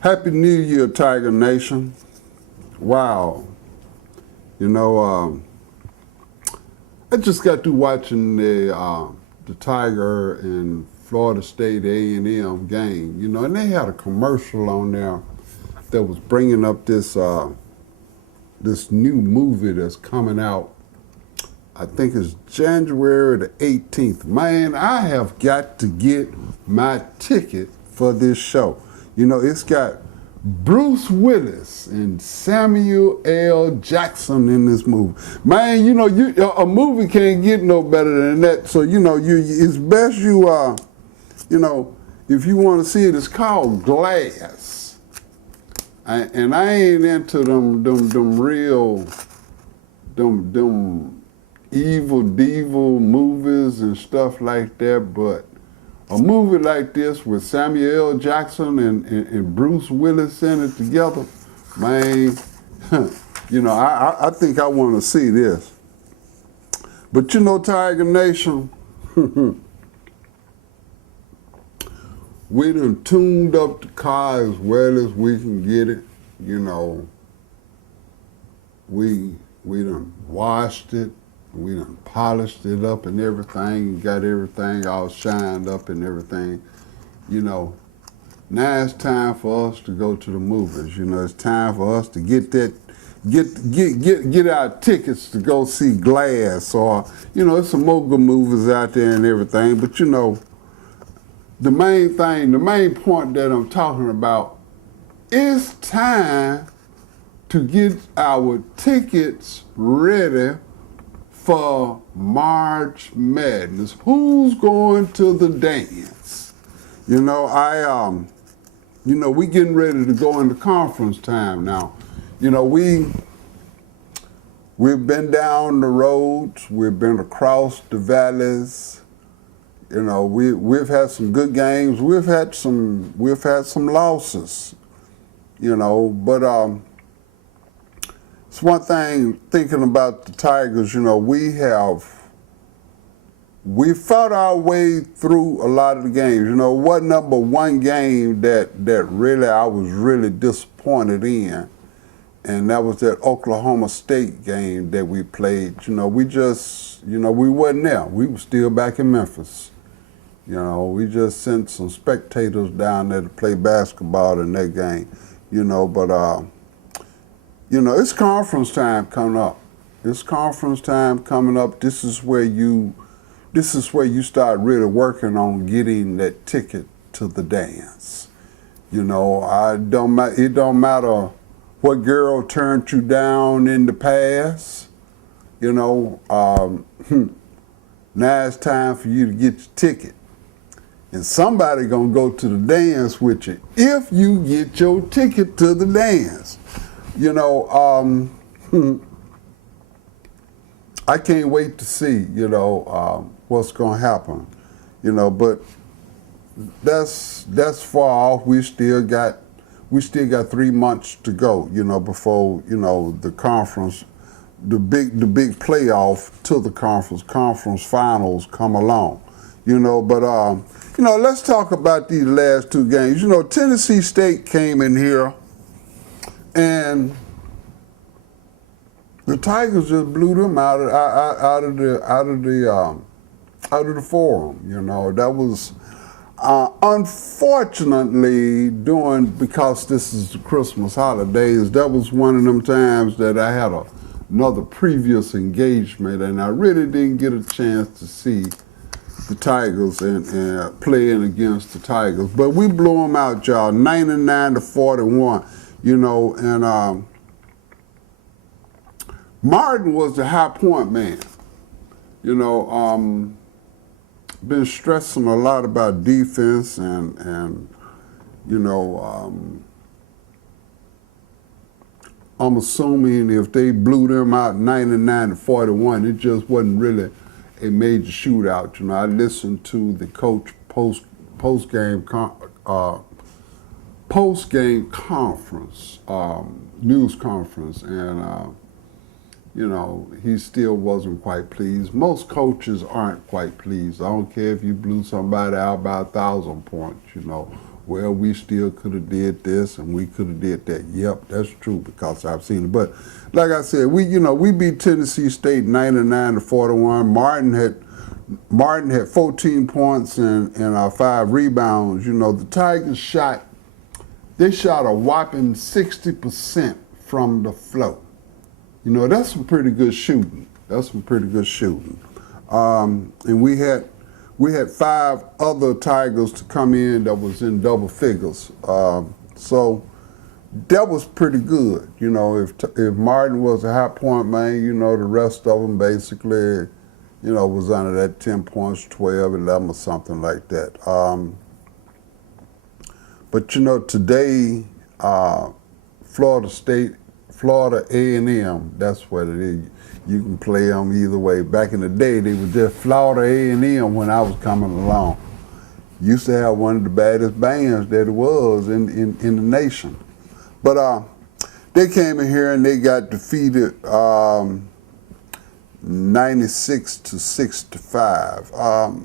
Happy New Year, Tiger Nation. Wow. You know, I just got through watching the Tiger and Florida State A&M game, and they had a commercial on there that was bringing up this new movie that's coming out. I think it's January the 18th. Man, I have got to get my ticket for this show. It's got Bruce Willis and Samuel L. Jackson in this movie. Man, a movie can't get no better than that. So, it's best if you want to see it, it's called Glass. And I ain't into them real, them evil devil movies and stuff like that, but a movie like this with Samuel L. Jackson and Bruce Willis in it together, man, I think I want to see this. But Tiger Nation, we done tuned up the car as well as we can get it. We done washed it. We done polished it up and everything, got everything all shined up and everything. Now it's time for us to go to the movies. It's time for us to get our tickets to go see Glass, or it's some more good movies out there and everything. But the main point that I'm talking about, it's time to get our tickets ready for March Madness. Who's going to the dance? We getting ready to go into conference time now. We've been down the roads, we've been across the valleys. We've had some good games, we've had some losses. But it's one thing thinking about the Tigers, we fought our way through a lot of the games. What number one game that really I was really disappointed in, and that was that Oklahoma State game that we played. We wasn't there. We were still back in Memphis. We just sent some spectators down there to play basketball in that game. But it's conference time coming up. It's conference time coming up. This is where you start really working on getting that ticket to the dance. It don't matter what girl turned you down in the past. Now it's time for you to get your ticket. And somebody gonna go to the dance with you if you get your ticket to the dance. I can't wait to see, what's going to happen, but that's far off. We still got 3 months to go, before, the conference, the big playoff to the conference finals come along, but, let's talk about these last two games. Tennessee State came in here and the Tigers just blew them out of the forum. That was unfortunately because this is the Christmas holidays. That was one of them times that I had another previous engagement, and I really didn't get a chance to see the Tigers and playing against the Tigers. But we blew them out, y'all, 99-41. And Martin was the high point man. Been stressing a lot about defense and I'm assuming if they blew them out 99-41, it just wasn't really a major shootout. I listened to the coach post game conference, news conference, and he still wasn't quite pleased. Most coaches aren't quite pleased. I don't care if you blew somebody out by 1,000 points, well, we still could have did this and we could have did that. Yep, that's true because I've seen it. But like I said, we beat Tennessee State 99-41. Martin had 14 points and 5 rebounds. The Tigers shot a whopping 60% from the floor. That's some pretty good shooting. And we had 5 other Tigers to come in that was in double figures. So that was pretty good. If Martin was a high point man, the rest of them basically, was under that 10 points, 12, 11 or something like that. But today, Florida A&M, that's what it is. You can play them either way. Back in the day, they were just Florida A&M when I was coming along. Used to have one of the baddest bands that it was in the nation. But they came in here and they got defeated 96-65.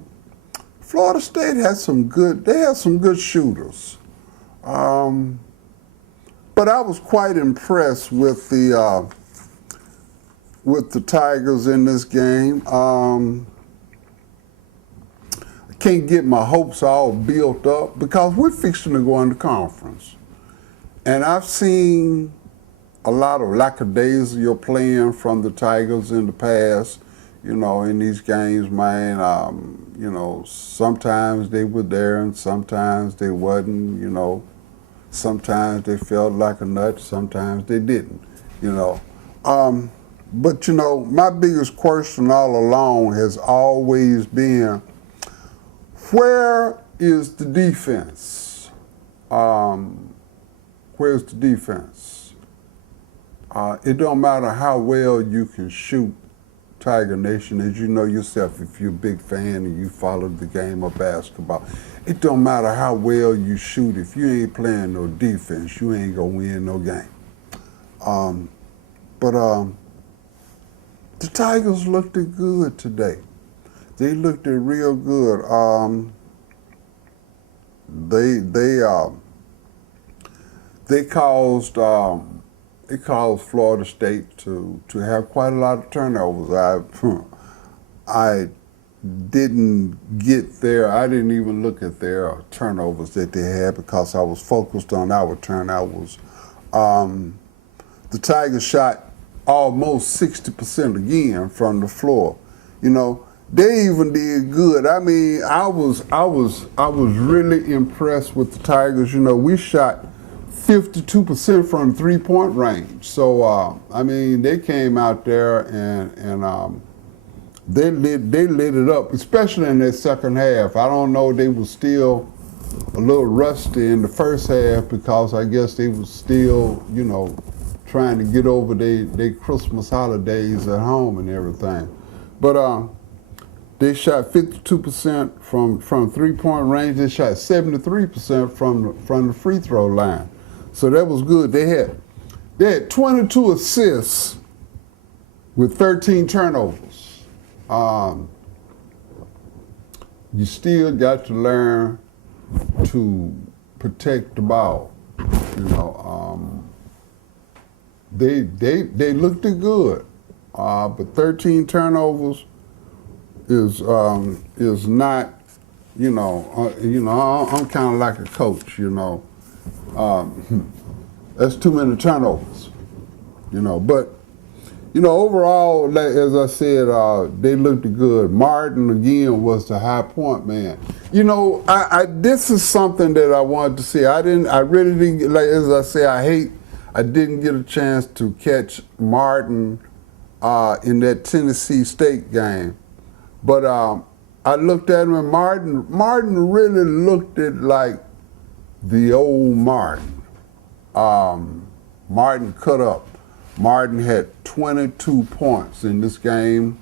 Florida State had some good shooters. But I was quite impressed with the Tigers in this game. I can't get my hopes all built up because we're fixing to go into conference. And I've seen a lot of lackadaisical playing from the Tigers in the past, in these games, man. Sometimes they were there and sometimes they wasn't, Sometimes they felt like a nut, sometimes they didn't, But, my biggest question all along has always been, where is the defense? Where's the defense? It don't matter how well you can shoot, Tiger Nation, as you know yourself, if you're a big fan and you follow the game of basketball, it don't matter how well you shoot. If you ain't playing no defense, you ain't gonna win no game. But the Tigers looked good today. They looked real good. They caused Florida State to have quite a lot of turnovers. I didn't get there. I didn't even look at their turnovers that they had because I was focused on our turnovers. The Tigers shot almost 60% again from the floor. They even did good. I mean, I was really impressed with the Tigers. We shot 52% from the 3-point range. So they came out there and they lit it up, especially in that second half. I don't know, they were still a little rusty in the first half because I guess they was still, trying to get over their Christmas holidays at home and everything. But they shot 52% from 3-point range. They shot 73% from the free throw line. So that was good. They had 22 assists with 13 turnovers. You still got to learn to protect the ball. They looked good, but 13 turnovers is not. I'm kind of like a coach. That's too many turnovers. But overall, as I said, they looked good. Martin again was the high point man. This is something that I wanted to see. I really didn't, like as I say, I didn't get a chance to catch Martin in that Tennessee State game. But I looked at him, and Martin really looked at like the old Martin. Martin cut up. Martin had 22 points in this game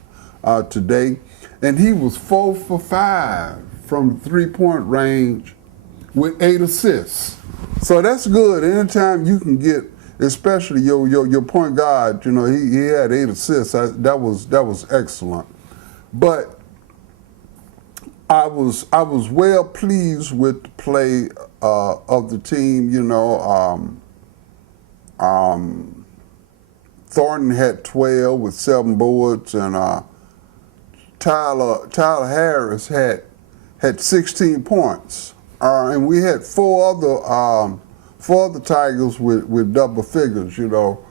today, and he was 4 for 5 from the 3-point range with 8 assists. So that's good. Anytime you can get, especially your point guard, he had 8 assists. That was excellent. But I was well pleased with the play of the team. You know, Thornton had 12 with 7 boards, and Tyler Harris had 16 points, and we had four other Tigers with double figures. You know,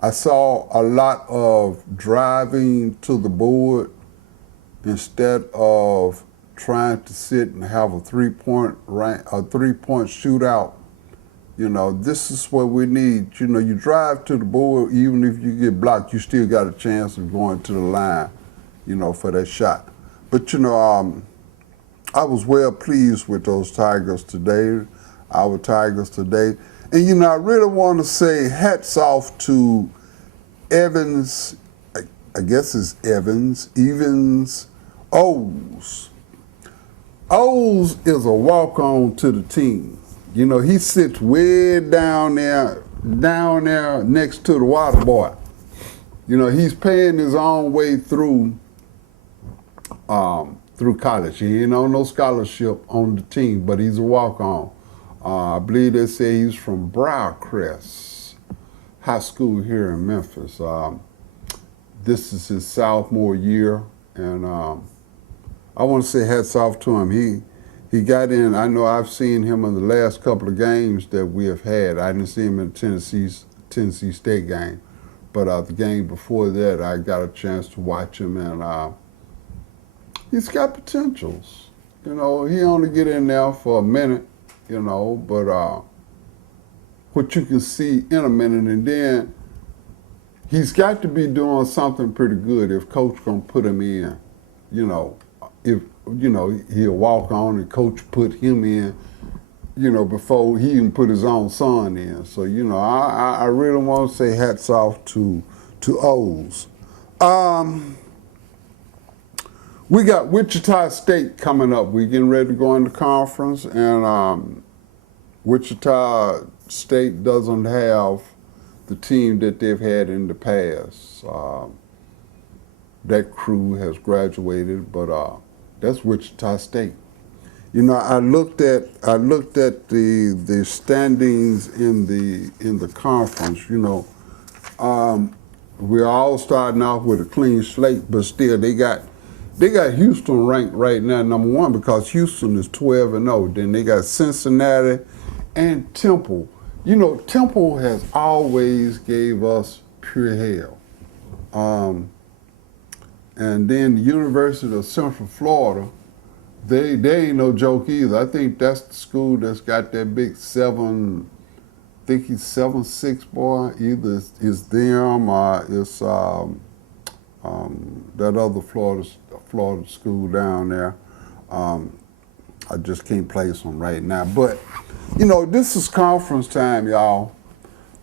I saw a lot of driving to the board instead of trying to sit and have a 3-point shootout. You know, this is what we need. You know, you drive to the board, even if you get blocked, you still got a chance of going to the line, you know, for that shot. But, you know, I was well pleased with those Tigers today, our Tigers today. And, you know, I really want to say hats off to Evans, I guess it's Evans O's. O's is a walk-on to the team. You know, he sits way down there next to the water boy. You know, he's paying his own way through college. He ain't on no scholarship on the team, but he's a walk-on. I believe they say he's from Briarcrest High School here in Memphis. This is his sophomore year, and I want to say hats off to him. He got in. I know I've seen him in the last couple of games that we have had. I didn't see him in the Tennessee State game, but the game before that, I got a chance to watch him, and he's got potentials. You know, he only get in there for a minute, you know, but what you can see in a minute, and then he's got to be doing something pretty good if coach gonna put him in, you know. If, you know, he'll walk on and coach put him in, you know, before he even put his own son in. So, you know, I really want to say hats off to O's. We got Wichita State coming up. We're getting ready to go into conference, and Wichita State doesn't have the team that they've had in the past. That crew has graduated, but that's Wichita State. You know, I looked at the standings in the conference. You know, we're all starting off with a clean slate, but still they got Houston ranked right now #1 because Houston is 12-0. Then they got Cincinnati and Temple. You know, Temple has always gave us pure hell. And then the University of Central Florida, they ain't no joke either. I think that's the school that's got that big 7, I think he's 7'6" boy. Either it's them or it's that other Florida school down there. I just can't place them right now. But, you know, this is conference time, y'all.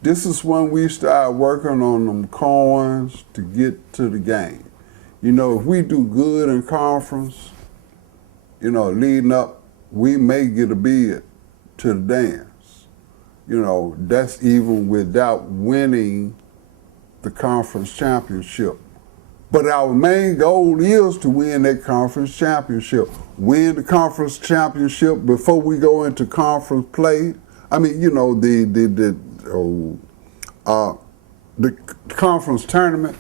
This is when we start working on them coins to get to the game. You know, if we do good in conference, you know, leading up, we may get a bid to the dance. You know, that's even without winning the conference championship. But our main goal is to win that conference championship. Win the conference championship before we go into conference play. I mean, you know, the conference tournament.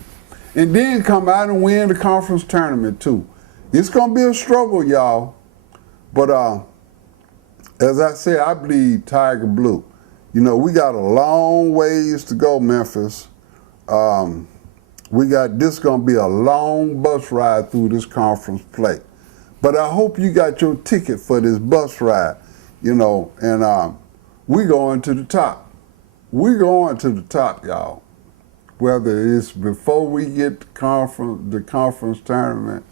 And then come out and win the conference tournament too. It's gonna be a struggle, y'all. But as I said, I bleed Tiger Blue. You know, we got a long ways to go, Memphis. This gonna be a long bus ride through this conference play. But I hope you got your ticket for this bus ride, you know, and we going to the top. We going to the top, y'all. Whether it's before we get the conference tournament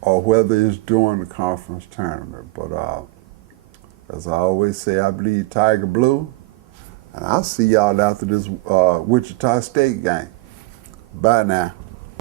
or whether it's during the conference tournament. But as I always say, I bleed Tiger Blue. And I'll see y'all after this Wichita State game. Bye now.